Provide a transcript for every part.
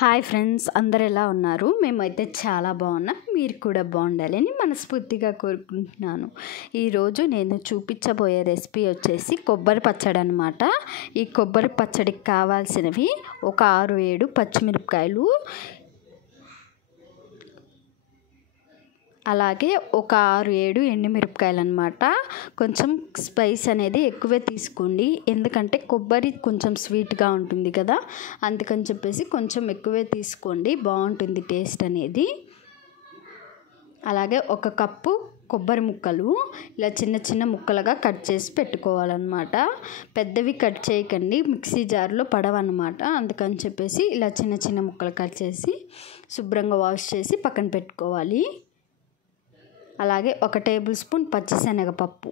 Hi friends, అందరు ఎలా ఉన్నారు? మేమైతే చాలా బాగున్నాం. మీరు కూడా బాగుండాలని మనస్ఫూర్తిగా కోరుకుంటున్నాను. ఈరోజు నేను చూపించబోయే రెసిపీ వచ్చేసి కొబ్బరి పచ్చడి అనమాట. ఈ కొబ్బరి పచ్చడికి కావాల్సినవి ఒక 6-7 పచ్చిమిరపకాయలు, అలాగే ఒక 6-7 ఎండుమిరపకాయలు అనమాట. కొంచెం స్పైస్ అనేది ఎక్కువే తీసుకోండి, ఎందుకంటే కొబ్బరి కొంచెం స్వీట్గా ఉంటుంది కదా, అందుకని చెప్పేసి కొంచెం ఎక్కువే తీసుకోండి, బాగుంటుంది టేస్ట్ అనేది. అలాగే ఒక కప్పు కొబ్బరి ముక్కలు ఇలా చిన్న చిన్న ముక్కలుగా కట్ చేసి పెట్టుకోవాలన్నమాట. పెద్దవి కట్ చేయకండి, మిక్సీ జార్లో పడవన్నమాట. అందుకని చెప్పేసి ఇలా చిన్న చిన్న ముక్కలు కట్ చేసి శుభ్రంగా వాష్ చేసి పక్కన పెట్టుకోవాలి. అలాగే 1 టేబుల్ స్పూన్ పచ్చిశనగపప్పు,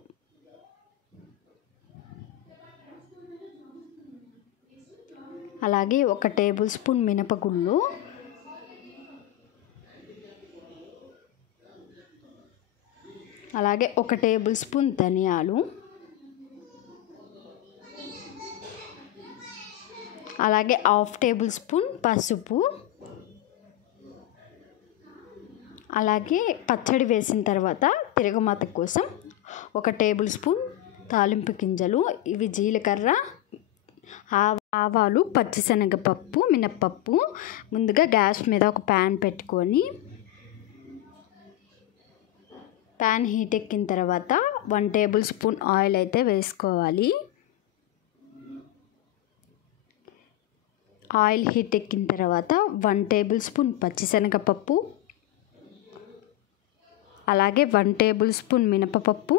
అలాగే 1 టేబుల్ స్పూన్ మినపగుళ్ళు, అలాగే 1 టేబుల్ స్పూన్ ధనియాలు, అలాగే 1/2 టేబుల్ స్పూన్ పసుపు, అలాగే పచ్చడి వేసిన తర్వాత తిరగమాత కోసం 1 టేబుల్ స్పూన్ తాలింపు గింజలు, ఇవి జీలకర్ర, ఆవాలు, పచ్చిశనగపప్పు, మినప్పప్పు. ముందుగా గ్యాస్ మీద ఒక ప్యాన్ పెట్టుకొని ప్యాన్ హీట్ ఎక్కిన తర్వాత 1 టేబుల్ స్పూన్ ఆయిల్ అయితే వేసుకోవాలి. ఆయిల్ హీట్ ఎక్కిన తర్వాత 1 టేబుల్ స్పూన్ పచ్చిశనగపప్పు, అలాగే 1 టేబుల్ స్పూన్ మినపపప్పు,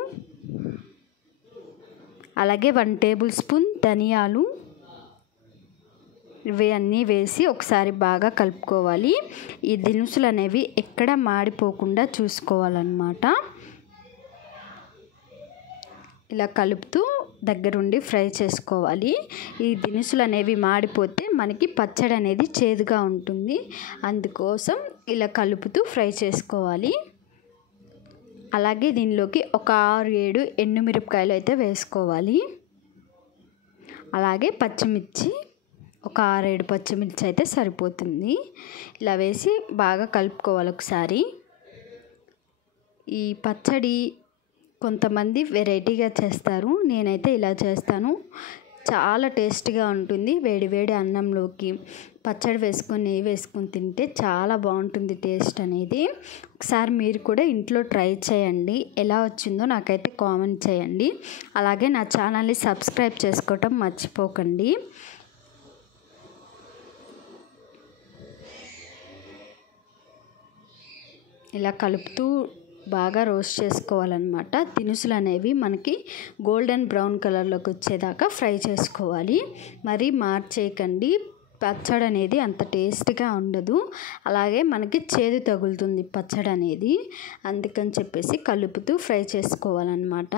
అలాగే 1 టేబుల్ స్పూన్ ధనియాలు, ఇవి అన్నీ వేసి ఒకసారి బాగా కలుపుకోవాలి. ఈ దినుసులు అనేవి ఎక్కడ మాడిపోకుండా చూసుకోవాలన్నమాట. ఇలా కలుపుతూ దగ్గరుండి ఫ్రై చేసుకోవాలి. ఈ దినుసులు అనేవి మాడిపోతే మనకి పచ్చడి అనేది చేదుగా ఉంటుంది, అందుకోసం ఇలా కలుపుతూ ఫ్రై చేసుకోవాలి. అలాగే దీనిలోకి ఒక 6-7 ఎండుమిరపకాయలు అయితే వేసుకోవాలి. అలాగే పచ్చిమిర్చి ఒక 6-7 పచ్చిమిర్చి అయితే సరిపోతుంది. ఇలా వేసి బాగా కలుపుకోవాలి ఒకసారి. ఈ పచ్చడి కొంతమంది వెరైటీగా చేస్తారు, నేనైతే ఇలా చేస్తాను. చాలా టేస్ట్గా ఉంటుంది. వేడి వేడి అన్నంలోకి పచ్చడి వేసుకొని నెయ్యి వేసుకొని తింటే చాలా బాగుంటుంది టేస్ట్ అనేది. ఒకసారి మీరు కూడా ఇంట్లో ట్రై చేయండి, ఎలా వచ్చిందో నాకైతే కామెంట్ చేయండి. అలాగే నా ఛానల్ని సబ్స్క్రైబ్ చేసుకోవటం మర్చిపోకండి. ఇలా కలుపుతూ బాగా రోస్ట్ చేసుకోవాలన్నమాట. దినుసులు అనేవి మనకి గోల్డెన్ బ్రౌన్ కలర్లోకి వచ్చేదాకా ఫ్రై చేసుకోవాలి. మరీ మార్చేయకండి, పచ్చడి అనేది అంత టేస్ట్గా ఉండదు, అలాగే మనకి చేదు తగులుతుంది పచ్చడి అనేది. అందుకని చెప్పేసి కలుపుతూ ఫ్రై చేసుకోవాలన్నమాట.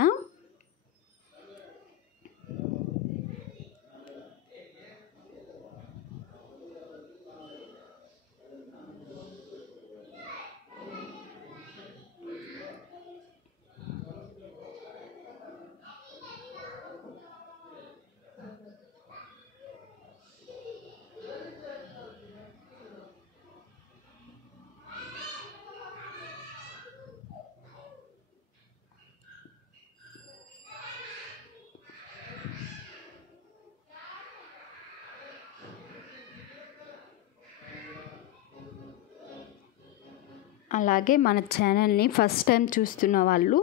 అలాగే మన ఛానల్ని ఫస్ట్ టైం చూస్తున్న వాళ్ళు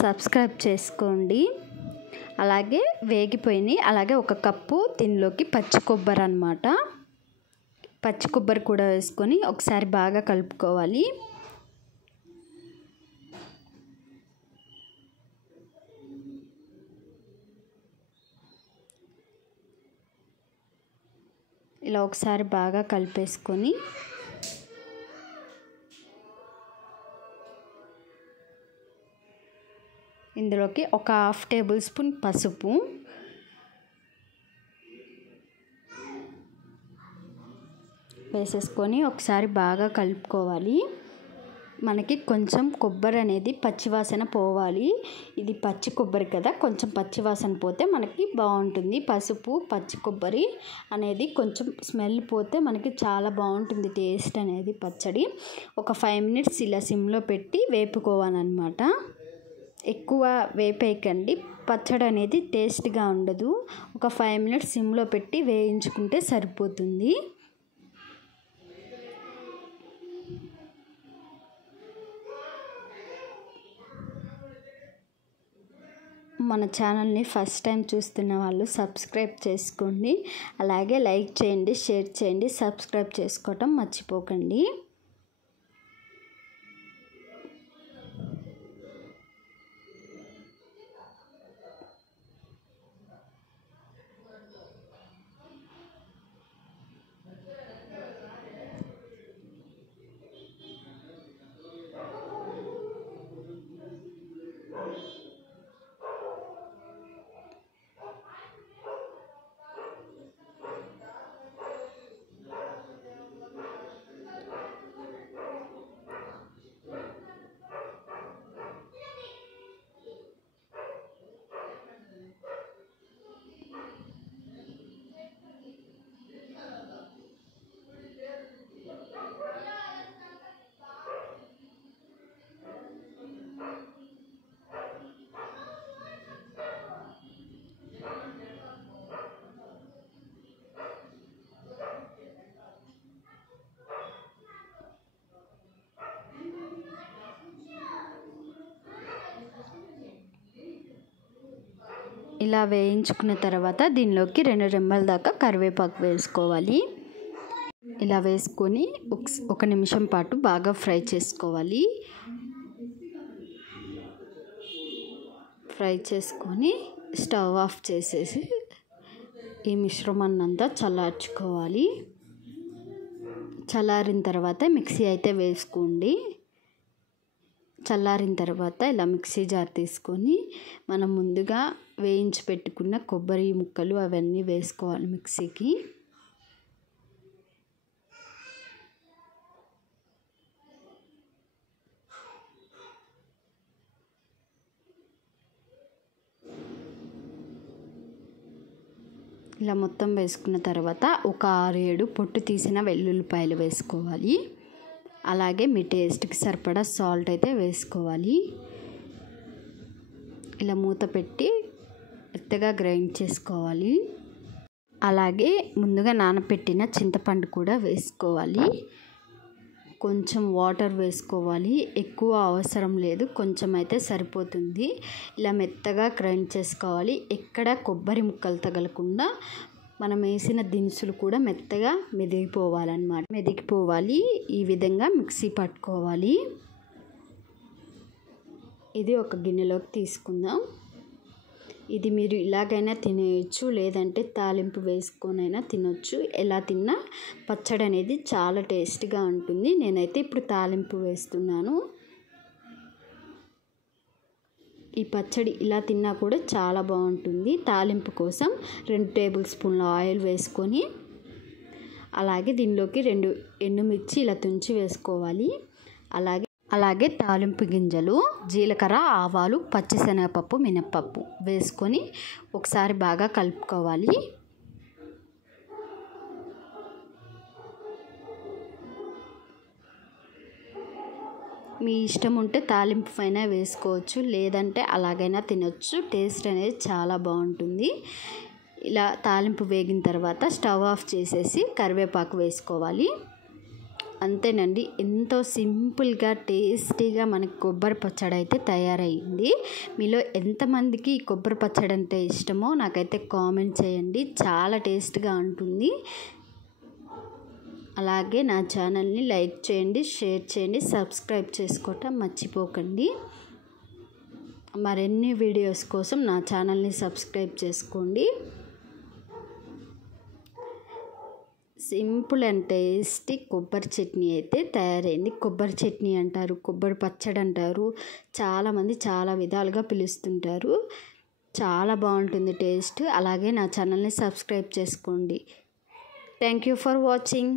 సబ్స్క్రైబ్ చేసుకోండి. అలాగే వేగిపోయినాయి. అలాగే 1 కప్పు దీనిలోకి పచ్చి కొబ్బరి అన్నమాట. పచ్చి కొబ్బరి కూడా వేసుకొని ఒకసారి బాగా కలుపుకోవాలి. ఇలా ఒకసారి బాగా కలిపేసుకొని ఇందులోకి ఒక 1/2 టేబుల్ స్పూన్ పసుపు, వేసేసుకొని ఒకసారి బాగా కలుపుకోవాలి. మనకి కొంచెం కొబ్బరి అనేది పచ్చివాసన పోవాలి. ఇది పచ్చి కొబ్బరి కదా, కొంచెం పచ్చివాసన పోతే మనకి బాగుంటుంది. పసుపు, పచ్చి కొబ్బరి అనేది కొంచెం స్మెల్ పోతే మనకి చాలా బాగుంటుంది టేస్ట్ అనేది పచ్చడి. ఒక 5 మినిట్స్ ఇలా సిమ్లో పెట్టి వేపుకోవాలన్నమాట. ఎక్కువ వేపేయకండి, పచ్చడి అనేది టేస్ట్గా ఉండదు. ఒక 5 మినిట్స్ సిమ్లో పెట్టి వేయించుకుంటే సరిపోతుంది. మన ఛానల్ని ఫస్ట్ టైం చూస్తున్న వాళ్ళు సబ్స్క్రైబ్ చేసుకోండి. అలాగే లైక్ చేయండి, షేర్ చేయండి, సబ్స్క్రైబ్ చేసుకోవటం మర్చిపోకండి. ఇలా వేయించుకున్న తర్వాత దీనిలోకి 2 రెమ్మల దాకా కరివేపాకు వేసుకోవాలి. ఇలా వేసుకొని 1 నిమిషం పాటు బాగా ఫ్రై చేసుకోవాలి. ఫ్రై చేసుకొని స్టవ్ ఆఫ్ చేసేసి ఈ మిశ్రమాన్ని అంతా చల్లార్చుకోవాలి. చల్లారిన తర్వాత మిక్సీ అయితే వేసుకోండి. చల్లారిన తర్వాత ఇలా మిక్సీ జార్ తీసుకొని మనం ముందుగా వేయించి పెట్టుకున్న కొబ్బరి ముక్కలు అవన్నీ వేసుకోవాలి మిక్సీకి. ఇలా మొత్తం వేసుకున్న తర్వాత ఒక 6-7 పొట్టు తీసిన వెల్లుల్లిపాయలు వేసుకోవాలి. అలాగే మీ టేస్ట్కి సరిపడా సాల్ట్ అయితే వేసుకోవాలి. ఇలా మూత పెట్టి మెత్తగా గ్రైండ్ చేసుకోవాలి. అలాగే ముందుగా నానబెట్టిన చింతపండు కూడా వేసుకోవాలి. కొంచెం వాటర్ వేసుకోవాలి, ఎక్కువ అవసరం లేదు, కొంచెం అయితే సరిపోతుంది. ఇలా మెత్తగా గ్రైండ్ చేసుకోవాలి. ఎక్కడ కొబ్బరి ముక్కలు తగలకుండా మనం వేసిన దినుసులు కూడా మెత్తగా మెదిగిపోవాలి. ఈ విధంగా మిక్సీ పట్టుకోవాలి. ఇది ఒక గిన్నెలోకి తీసుకుందాం. ఇది మీరు ఇలాగైనా తినేయచ్చు, లేదంటే తాలింపు వేసుకొనైనా తినొచ్చు. ఎలా తిన్నా పచ్చడి అనేది చాలా టేస్ట్గా ఉంటుంది. నేనైతే ఇప్పుడు తాలింపు వేస్తున్నాను. ఈ పచ్చడి ఇలా తిన్నా కూడా చాలా బాగుంటుంది. తాలింపు కోసం 2 టేబుల్ స్పూన్ల ఆయిల్ వేసుకొని అలాగే దీనిలోకి 2 ఎండుమిర్చి ఇలా తుంచి వేసుకోవాలి. అలాగే తాలింపు గింజలు, జీలకర్ర, ఆవాలు, పచ్చిశనగపప్పు, మినప్పప్పు వేసుకొని ఒకసారి బాగా కలుపుకోవాలి. మీ ఇష్టం ఉంటే తాలింపు పైన వేసుకోవచ్చు, లేదంటే అలాగైనా తినొచ్చు. టేస్ట్ అనేది చాలా బాగుంటుంది. ఇలా తాలింపు వేగిన తర్వాత స్టవ్ ఆఫ్ చేసేసి కరివేపాకు వేసుకోవాలి. అంతేనండి, ఎంతో సింపుల్గా టేస్టీగా మనకి కొబ్బరి పచ్చడి అయితే తయారైంది. మీలో ఎంతమందికి ఈ కొబ్బరి పచ్చడి అంటే ఇష్టమో నాకైతే కామెంట్ చేయండి. చాలా టేస్ట్గా ఉంటుంది. అలాగే నా ఛానల్ని లైక్ చేయండి, షేర్ చేయండి, సబ్స్క్రైబ్ చేసుకోవటం మర్చిపోకండి. మరిన్ని వీడియోస్ కోసం నా ఛానల్ని సబ్స్క్రైబ్ చేసుకోండి. సింపుల్ అండ్ టేస్టీ కొబ్బరి చట్నీ అయితే తయారైంది. కొబ్బరి చట్నీ అంటారు, కొబ్బరి పచ్చడి అంటారు, చాలామంది చాలా విధాలుగా పిలుస్తుంటారు. చాలా బాగుంటుంది టేస్ట్. అలాగే నా ఛానల్ని సబ్స్క్రైబ్ చేసుకోండి. Thank you for watching.